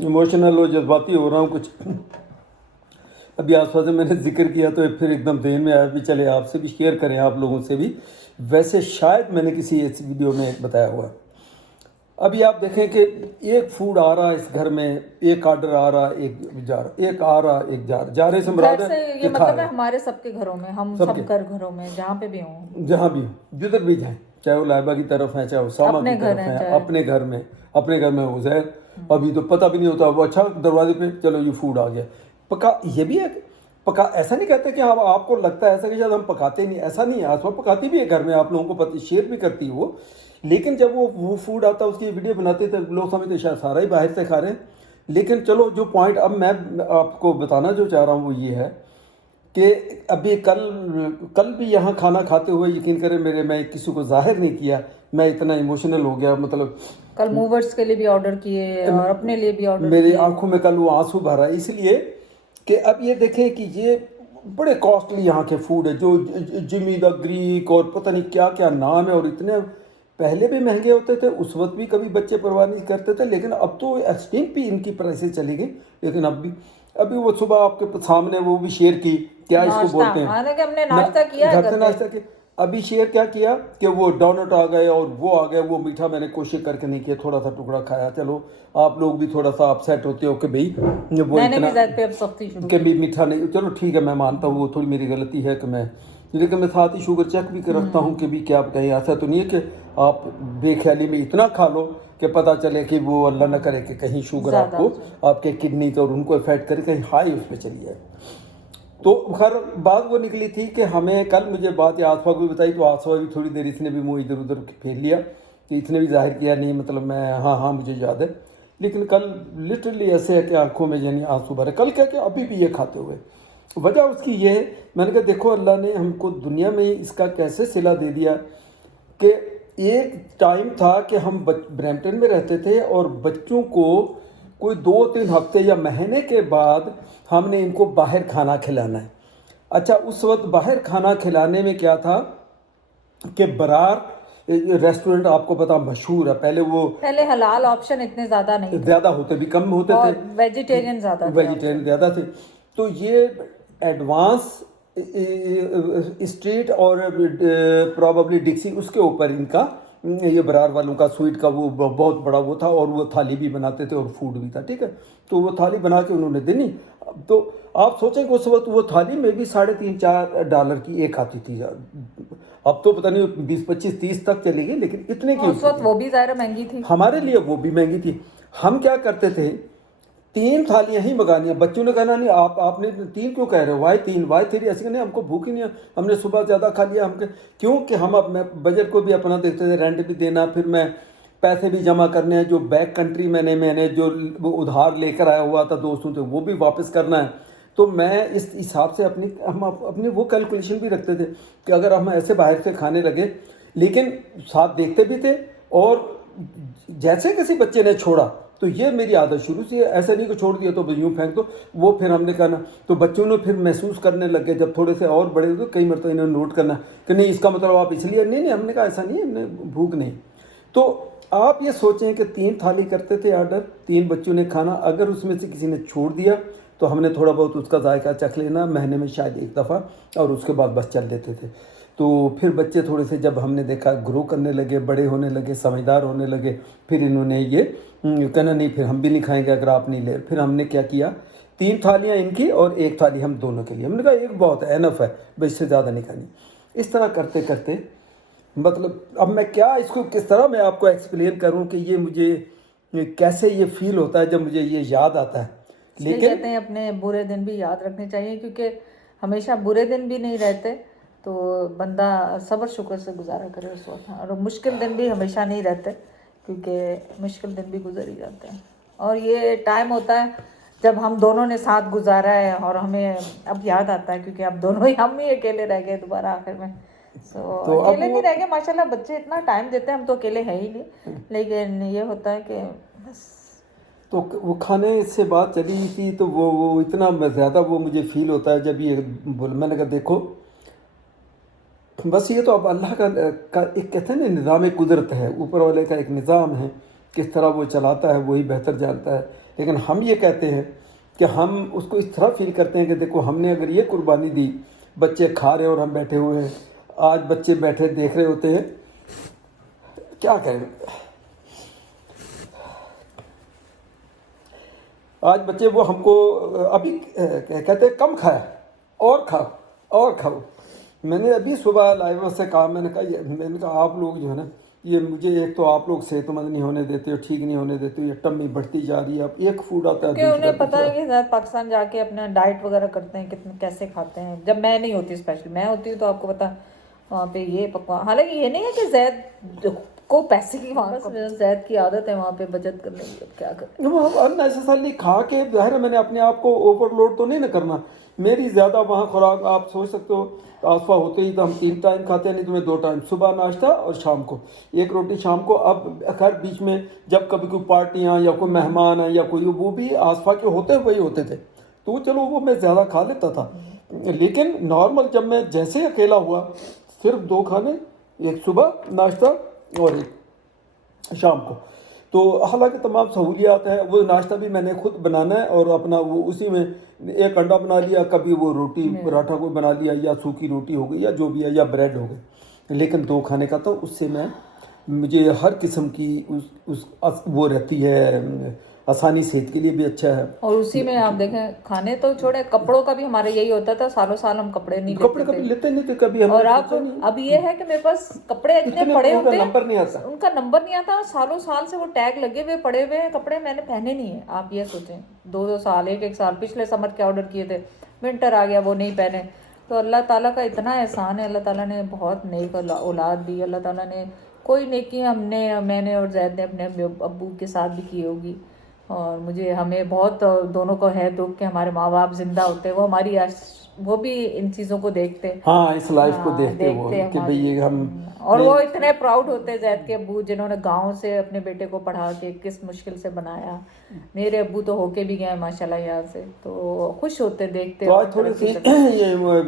Emotional और जज्बाती हो रहा हूँ कुछ। अभी आस पास में मैंने जिक्र किया तो फिर एकदम ध्यान में आया भी चले आपसे भी शेयर करें, आप लोगों से भी। वैसे शायद मैंने किसी इस वीडियो में बताया हुआ। अभी आप देखें कि एक फूड आ रहा है इस घर में, एक ऑर्डर आ रहा, एक जा रहा, एक आ रहा, एक जा रहा। जा रहे से मुराद घर से है ये कि खा मतलब है रहे, हमारे सबके घरों में, हम सबके सब घरों में जहाँ पे भी हों, जहाँ भी हो, जिधर भी जाएं, चाहे वो लाइबा की तरफ है, चाहे वो सामा अपने की घर तरफ हैं है, चाहे। अपने घर में उज़ैर। अभी तो पता भी नहीं होता, वो अच्छा दरवाजे पे चलो ये फूड आ गया पका। ये भी है पका, ऐसा नहीं कहते कि हाँ आपको लगता है ऐसा कि शायद हम पकाते ही नहीं, ऐसा नहीं है। आसमा पकाती भी है घर में, आप लोगों को पता, शेयर भी करती है वो। लेकिन जब वो फूड आता है उसकी वीडियो बनाते थे, लोग समझते शायद सारा ही बाहर से खा रहे हैं। लेकिन चलो जो पॉइंट अब मैं आपको बताना जो चाह रहा हूँ वो ये है कि अभी कल भी यहाँ खाना खाते हुए, यकीन करें मेरे, मैं किसी को जाहिर नहीं किया, मैं इतना इमोशनल हो गया। मतलब कल मूवर्स के लिए भी ऑर्डर किए और अपने लिए भी ऑर्डर मेरी किए। आंखों में कल वो आंसू भरा, इसलिए कि अब ये देखें कि ये बड़े कॉस्टली यहाँ के फूड है, जो जिमी द ग्रीक और पता नहीं क्या क्या नाम है, और इतने पहले भी महंगे होते थे, उस वक्त भी कभी बच्चे परवाह नहीं करते थे, लेकिन अब तो एक्सट्रीम भी इनकी प्राइसेस चली गई। लेकिन अभी वो सुबह आपके सामने वो भी शेयर की, क्या इसको नाश्ता, बोलते हैं हालांकि हमने नाश्ता किया है घर से घर पे। नाश्ता के। अभी शेयर क्या किया कि वो डोनट आ गए और वो आ गए, वो मीठा मैंने कोशिश करके नहीं किया, थोड़ा सा टुकड़ा खाया। चलो आप लोग भी थोड़ा सा अपसेट होते हो कि भाई वो मैंने इतना भी ज़ायद पे अब सख्ती शुरू कि की। मीठा नहीं, चलो ठीक है मैं मानता हूँ वो थोड़ी मेरी गलती है कि मैं, लेकिन मैं साथ ही शुगर चेक भी रखता हूँ कि भी क्या कहीं ऐसा तो नहीं है कि आप बेख्याली में इतना खा लो कि पता चले कि वो अल्लाह न करे कि कहीं शुगर ज़्यादा आपको हो जाए। आपके किडनी का और उनको इफेक्ट करे, कहीं हाई उस पर चली जाए। तो खैर बात वो निकली थी कि हमें कल, मुझे बात आसफा को भी बताई, तो आसफा भी थोड़ी देर इसने भी मुँह इधर उधर फेर लिया कि इसने भी जाहिर किया नहीं, मतलब मैं हाँ हाँ मुझे याद है। लेकिन कल लिटरली ऐसे है कि आंखों में यानी आंसू भरे। कल क्या कि अभी भी ये खाते हुए, वजह उसकी ये है, मैंने कहा देखो अल्लाह ने हमको दुनिया में इसका कैसे सिला दे दिया कि एक टाइम था कि हम ब्रैम्पटन में रहते थे और बच्चों को कोई 2-3 हफ्ते या महीने के बाद हमने इनको बाहर खाना खिलाना है। अच्छा उस वक्त बाहर खाना खिलाने में क्या था कि बरार रेस्टोरेंट आपको पता मशहूर है, पहले हलाल ऑप्शन इतने ज़्यादा नहीं थे, ज़्यादा होते भी कम होते थे, वेजिटेरियन ज़्यादा थे वेजिटेरियन ज़्यादा थे। तो ये एडवांस स्ट्रीट और प्रॉबली डिक्सी, उसके ऊपर इनका ये बरार वालों का स्वीट का वो बहुत बड़ा वो था, और वो थाली भी बनाते थे और फूड भी था, ठीक है। तो वो थाली बना के उन्होंने देनी। तो आप सोचें कि उस वक्त वो थाली में भी $3.5-4 की एक आती थी। अब तो पता नहीं 20-25-30 तक चली गई, लेकिन इतने की उस वक्त वो भी ज़्यादा महंगी थी। हमारे लिए वो भी महंगी थी। हम क्या करते थे, 3 थालियां ही मंगानी है। बच्चों ने कहना नहीं आपने 3 क्यों कह रहे हो, वाई 3 वाई 3, ऐसे नहीं, हमको भूख ही नहीं है, हमने सुबह ज़्यादा खा लिया। हम क्योंकि हम अब मैं बजट को भी अपना देखते थे, रेंट भी देना, फिर मैं पैसे भी जमा करने हैं, जो बैक कंट्री मैंने जो उधार लेकर आया हुआ था दोस्तों से, वो भी वापस करना है। तो मैं इस हिसाब से हम अपनी वो कैलकुलेशन भी रखते थे कि अगर हम ऐसे बाहर से खाने लगे, लेकिन साथ देखते भी थे। और जैसे किसी बच्चे ने छोड़ा, तो ये मेरी आदत शुरू से है, ऐसा नहीं कि छोड़ दिया तो यूँ फेंक दो, वो फिर हमने कहना, तो बच्चों ने फिर महसूस करने लग गए जब थोड़े से और बड़े, तो कई मरतबा इन्होंने नोट करना कि नहीं इसका मतलब आप इसलिए नहीं, हमने कहा ऐसा नहीं है, हमने भूख नहीं। तो आप ये सोचें कि 3 थाली करते थे ऑर्डर, 3 बच्चों ने खाना, अगर उसमें से किसी ने छोड़ दिया तो हमने थोड़ा बहुत उसका जायका चख लेना, महीने में शायद एक दफ़ा, और उसके बाद बस चल देते थे। तो फिर बच्चे थोड़े से जब हमने देखा ग्रो करने लगे, बड़े होने लगे, समझदार होने लगे, फिर इन्होंने ये कहना नहीं फिर हम भी नहीं खाएंगे अगर आप नहीं ले। फिर हमने क्या किया, 3 थालियाँ इनकी और 1 थाली हम दोनों के लिए। हमने कहा एक बहुत है, एनफ है, बस इससे ज़्यादा नहीं खानी। इस तरह करते करते मतलब अब मैं क्या इसको किस तरह मैं आपको एक्सप्लेन करूं कि ये मुझे कैसे ये फील होता है जब मुझे ये याद आता है। इसलिए कहते हैं अपने बुरे दिन भी याद रखने चाहिए, क्योंकि हमेशा बुरे दिन भी नहीं रहते, तो बंदा सब्र शुक्र से गुजारा करे उस वक्त। और मुश्किल दिन भी हमेशा नहीं रहते, क्योंकि मुश्किल दिन भी गुजर ही जाते हैं। और ये टाइम होता है जब हम दोनों ने साथ गुजारा है, और हमें अब याद आता है, क्योंकि अब दोनों ही हम ही अकेले रह गए दोबारा आखिर में। तो अकेले नहीं रह गए, माशाल्लाह बच्चे इतना टाइम देते हैं, हम तो अकेले है ही नहीं। लेकिन ये होता है कि बस, तो वो खाने से बात चली थी, तो वो इतना ज़्यादा वो मुझे फील होता है जब ये मैंने कहा देखो बस ये तो अब अल्लाह का एक कहते हैं ना निज़ाम कुदरत है, ऊपर वाले का एक निज़ाम है, किस तरह वो चलाता है वही बेहतर जानता है। لیکن ہم یہ کہتے ہیں کہ ہم اس کو اس طرح فیل کرتے ہیں کہ دیکھو ہم نے اگر یہ قربانی دی، بچے کھا رہے اور ہم بیٹھے ہوئے ہیں، آج بچے بیٹھے دیکھ رہے ہوتے ہیں، کیا کریں؟ آج بچے وہ ہم کو ابھی کہتے ہیں کم کھایا اور کھاؤ اور کھاؤ. میں نے ابھی صبح لائیو سے کہا، میں نے کہا آپ لوگ جو ہے نا، یہ مجھے ایک تو آپ لوگ صحت مند نہیں ہونے دیتے ہو، ٹھیک نہیں ہونے دیتے ہو، یہ ٹمی بڑھتی جا رہی ہے. اب ایک فوڈ آتا ہے کہ انہیں پتہ ہے کہ زیادہ پاکستان جا کے اپنا ڈائٹ وغیرہ کرتے ہیں، کتنے کیسے کھاتے ہیں. جب میں نہیں ہوتی، اسپیشلی میں ہوتی ہوں تو آپ کو پتا وہاں پہ یہ پکوان. حالانکہ یہ نہیں ہے کہ زید کو پیسے کی وہاں زید کی عادت ہے وہاں پہ بچت کرنے کی. اب کیا کریں، وہ اننیسیسرلی کھا کے ظاہر ہے میں نے اپنے آپ کو اوور لوڈ تو نہیں نہ کرنا. میری زیادہ وہاں خوراک آپ سوچ سکتے ہو، آسفا ہوتے ہی تو ہم 3 ٹائم کھاتے ہیں، نہیں تو میں 2 ٹائم، صبح ناشتہ اور شام کو 1 روٹی شام کو. اب خیر بیچ میں جب کبھی کوئی پارٹیاں یا کوئی مہمان ہیں یا کوئی، وہ بھی آسفا کے ہوتے وہی ہوتے تھے، تو چلو وہ میں زیادہ کھا لیتا تھا. لیکن نارمل جب میں جیسے اکیلا ہوا، صرف 2 کھانے، ایک صبح ناشتہ اور ایک شام کو. تو حالانکہ تمام سہولیات ہیں، وہ ناشتہ بھی میں نے خود بنانا ہے اور اپنا وہ اسی میں 1 انڈا بنا لیا، کبھی وہ روٹی پراٹھا کو بنا لیا، یا سوکھی روٹی ہو گئی یا جو بھی ہے، یا بریڈ ہو گئی. لیکن 2 کھانے کا تو اس سے مجھے ہر قسم کی وہ رہتی ہے آسانی، صحت کے لیے بھی اچھا ہے. اور اسی میں آپ دیکھیں کھانے تو چھوڑے، کپڑوں کا بھی ہمارے یہی ہوتا تھا، سالوں سال ہم کپڑے نہیں کپڑے کبھی لیتے نہیں تھے کبھی ہم. اور اب یہ ہے کہ میرے پاس کپڑے اتنے پڑے ہوتے ہیں، نمبر نہیں آتا، ان کا نمبر نہیں آتا، سالوں سال سے وہ ٹیگ لگے ہوئے پڑے ہوئے ہیں کپڑے، میں نے پہنے نہیں ہیں. آپ یہ سوچیں 2 سال 1 سال، پچھلے سمر کے آرڈر کیے تھے، ونٹر آ گیا وہ نہیں پہنے. تو اللہ تعالیٰ کا اتنا احسان ہے، اللہ تعالیٰ نے بہت نیک اولاد دی. اللہ تعالیٰ نے کوئی نیکی میں نے اور زید نے اپنے ابو کے ساتھ بھی کی ہوگی. اور ہمیں بہت دونوں کو ہے دکھ کہ ہمارے ماں باپ زندہ ہوتے، وہ ہماری وہ بھی ان چیزوں کو دیکھتے، ہاں اس لائف کو دیکھتے وہ کہ بھئی یہ ہم. اور وہ اتنے پراؤڈ ہوتے زید کے ابو، جنہوں نے گاؤں سے اپنے بیٹے کو پڑھا کے کس مشکل سے بنایا. میرے ابو تو ہو کے بھی گئے ماشاءاللہ یہاں سے، تو خوش ہوتے دیکھتے. تو آج تھوڑے سی یہ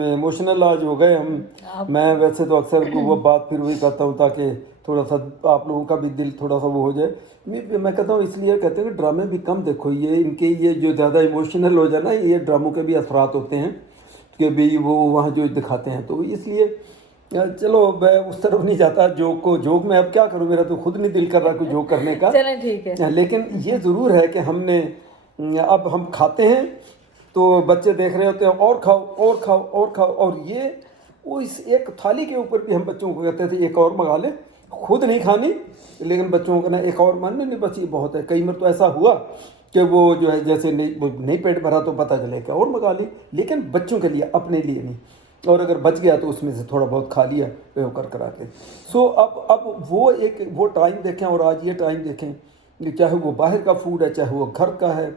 ایموشنل آج ہو گئے ہم. میں ویسے تو اکثر وہ بات پھر وہی کرتا ہوں تاکہ تھوڑا سا آپ لوگوں کا بھی دل تھوڑا سا وہ ہو جائے. میں کہتا ہوں اس لیے کہتے ہیں کہ ڈرامے بھی کم دیکھو. یہ ان کے یہ جو زیادہ ایموشنل ہو جائے نا، یہ ڈراموں کے بھی اثرات ہوتے ہیں کہ بھئی وہ وہاں جو دکھاتے ہیں. تو اس لیے چلو میں اس طرف نہیں جاتا. جوک میں اب کیا کروں، میرا تو خود نہیں دل کر رہا کوئی جوک کرنے کا. چلیں ٹھیک ہے. لیکن یہ ضرور ہے کہ ہم نے اب ہم کھاتے ہیں تو بچے دیکھ رہے ہوتے ہیں اور کھاؤ اور کھاؤ اور کھاؤ. اور یہ وہ اس ایک تھالی کے اوپر بھی ہم بچوں کو کہتے تھے ایک اور منگا لیں، خود نہیں کھانی لیکن بچوں کو نا ایک اور ماننے نہیں، بس یہ بہت ہے. کئی مرتبہ ایسا ہوا کہ وہ جو ہے جیسے نہیں پیٹ بھرا تو پتہ چلے کہ اور منگا لی، لیکن بچوں کے لیے، اپنے لیے نہیں. اور اگر بچ گیا تو اس میں سے تھوڑا بہت کھا لیا کر کے. سو اب وہ ٹائم دیکھیں اور آج یہ ٹائم دیکھیں، چاہے وہ باہر کا فوڈ ہے، چاہے وہ گھر کا ہے،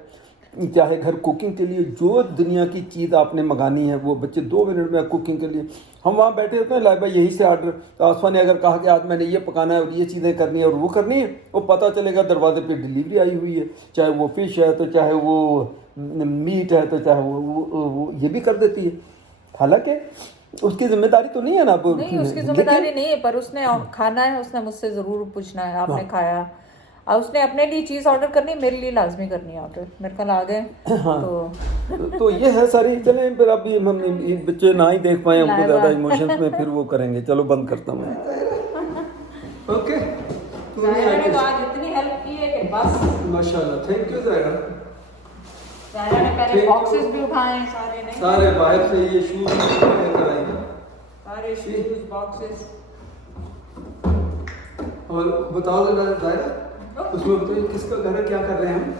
چاہے گھر کوکنگ کے لیے جو دنیا کی چیز آپ نے منگانی ہے وہ بچے 2 منٹ میں کوکنگ کے لیے. ہم وہاں بیٹھے ہوتے ہیں، لائے بھائی یہی سے آرڈر. آسفا نے اگر کہا کہ آج میں نے یہ پکانا ہے اور یہ چیزیں کرنی ہے اور وہ کرنی ہے، وہ پتہ چلے گا دروازے پہ ڈیلیوری آئی ہوئی ہے. چاہے وہ فش ہے تو چاہے وہ میٹ ہے تو چاہے وہ یہ بھی کر دیتی ہے. حالانکہ اس کی ذمہ داری تو نہیں ہے نا. نہیں اس کی ذمہ داری نہیں ہے، پر اس نے کھانا ہے، اس نے مجھ سے ضرور پوچھنا ہے آپ نے کھایا. اور اس نے اپنے لیے چیز آرڈر کرنی، میرے لیے لازمی کرنی ہے آرڈر. میرے کل آ گئے تو یہ ہے ساری. چلیں پھر ابھی ہم بچے نہ ہی دیکھ پائیں ہم کو زیادہ ایموشنز میں، پھر وہ کریں گے. چلو بند کرتا ہوں. اوکے ظاہرہ نے تو آج اتنی ہیلپ کی ہے کہ بس ماشاءاللہ. تھینک یو ظاہرہ. ظاہرہ نے پہلے باکسز بھی اٹھائے ہیں سارے باہر سے، یہ شوز لے کر آئی ہیں، سارے شوز باکسز. اور بتاؤ ظاہرہ اس میں بتائیے کس کا گھر ہے، کیا کر رہے ہیں ہم،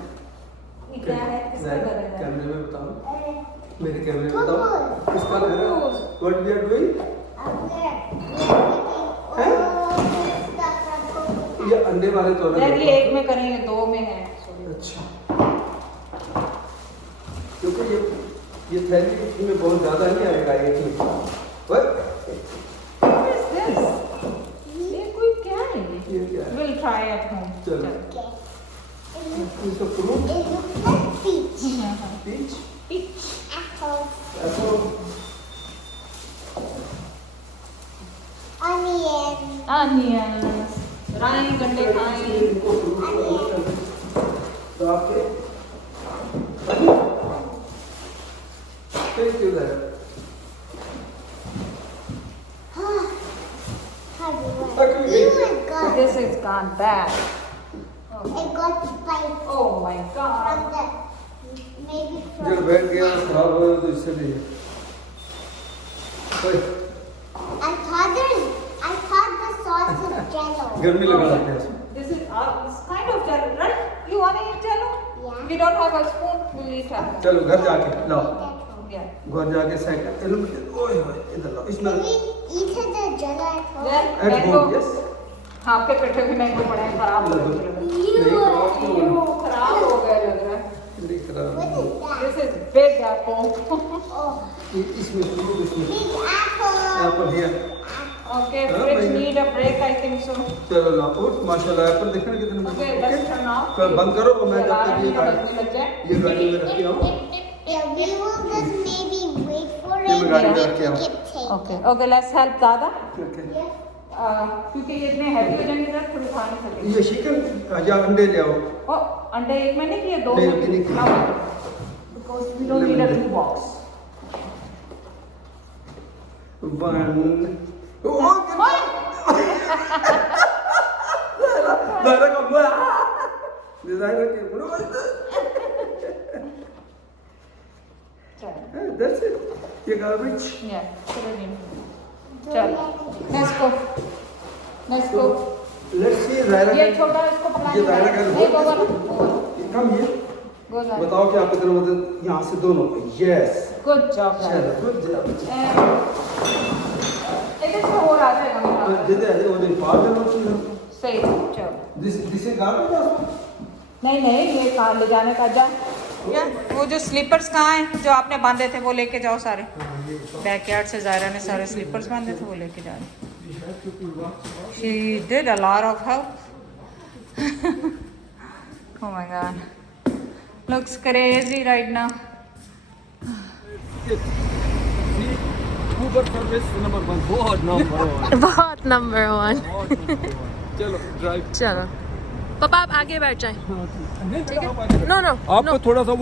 کیا ہے، کس کا گھر ہے. کیمرے میں بتاؤ، میرے کیمرے میں بتاؤ کس کا گھر ہے. What we are doing. یہ انڈے والے تو نہیں، ایک میں کریں گے، 2 میں ہے. اچھا، کیونکہ یہ تھیلی میں بہت زیادہ نہیں آئے گا. یہ کوئی کیا ہے، we'll try at home. چلو اس کا فروٹ پیچ ایپل آنینس، رائیں گنڈے کھائیں. تو آپ کے Thank you, Zara. This is gone bad. It got spiked Oh my God. from the maybe जब from. बैठ गया खराब हो तो इसलिए ओए, I thought the sauce is jello. गर्मी लगा सकते हैं इसमें। This is it's kind of jello, right? You want to eat jello? Yeah. We don't have a spoon. We'll eat it. चलो घर जाके लाओ, Yeah. घर जाके सेट ओए ओए इधर लाओ इसमें Can we eat the jello at home? Then ate mango. Home yes हाँ, आपके पेट में मैंगो पड़ा है, खराब हो गया लग रहा है। नहीं खराब हो गया लग रहा है। नहीं खराब What is that? This is big apple. Oh, इसमें इसमें big apple. यहाँ पर दिया Okay, हाँ, fridge भाई। need a break, I think so. चलो लाओ उठ माशाल्लाह एप्पल देखने कितने Okay, let's turn off. तो बंद करो और मैं जब अलार्म तक की बजने लग जाए। ये गाड़ी में रखती हूँ Yeah, we will just maybe wait for ये it मैं गाड़ी and में make रखती हूँ। it take. Okay, okay, let's help दादा। ओके क्योंकि ये इतने हैवी हो जाएंगे ना, फिर उठा नहीं सकेंगे। ये चिकन या अंडे ले आओ ओ, अंडे एक में नहीं किए, दो नहीं, में नहीं किए। किए। Because we don't need a 2 box. One ओ दादा का बुआ डिजाइनर की चल, दैट्स इट ये गार्बेज yeah, चलो जी। चल, let's go, let's go। Let's see Zaira ये छोटा इसको पकड़ा ये दायरा का नहीं होगा ना, कम ये होगा। बताओ कि आप कितना मतलब यहाँ से दोनों यस Good job, चलो guys. Good job It is हो रहा है मेरा। दे दे वो नहीं पार करना चाहिए सही, चलो। दिस इज गार्बेज नहीं नहीं, ये कहाँ ले जाने का जा। क्या वो जो स्लीपर्स कहाँ हैं जो आपने बांधे थे वो लेके जाओ सारे। बैकयार्ड से जायरा ने सारे स्लीपर्स बांधे थे वो लेके जा रहे। She did a lot of help. Oh my God, looks crazy right now. Uber service number 1 बहुत नंबर 1 बहुत नंबर 1। चलो ड्राइव चलो पापा आप आगे बैठ जाएं। ठीक नो नो आपको थोड़ा सा वो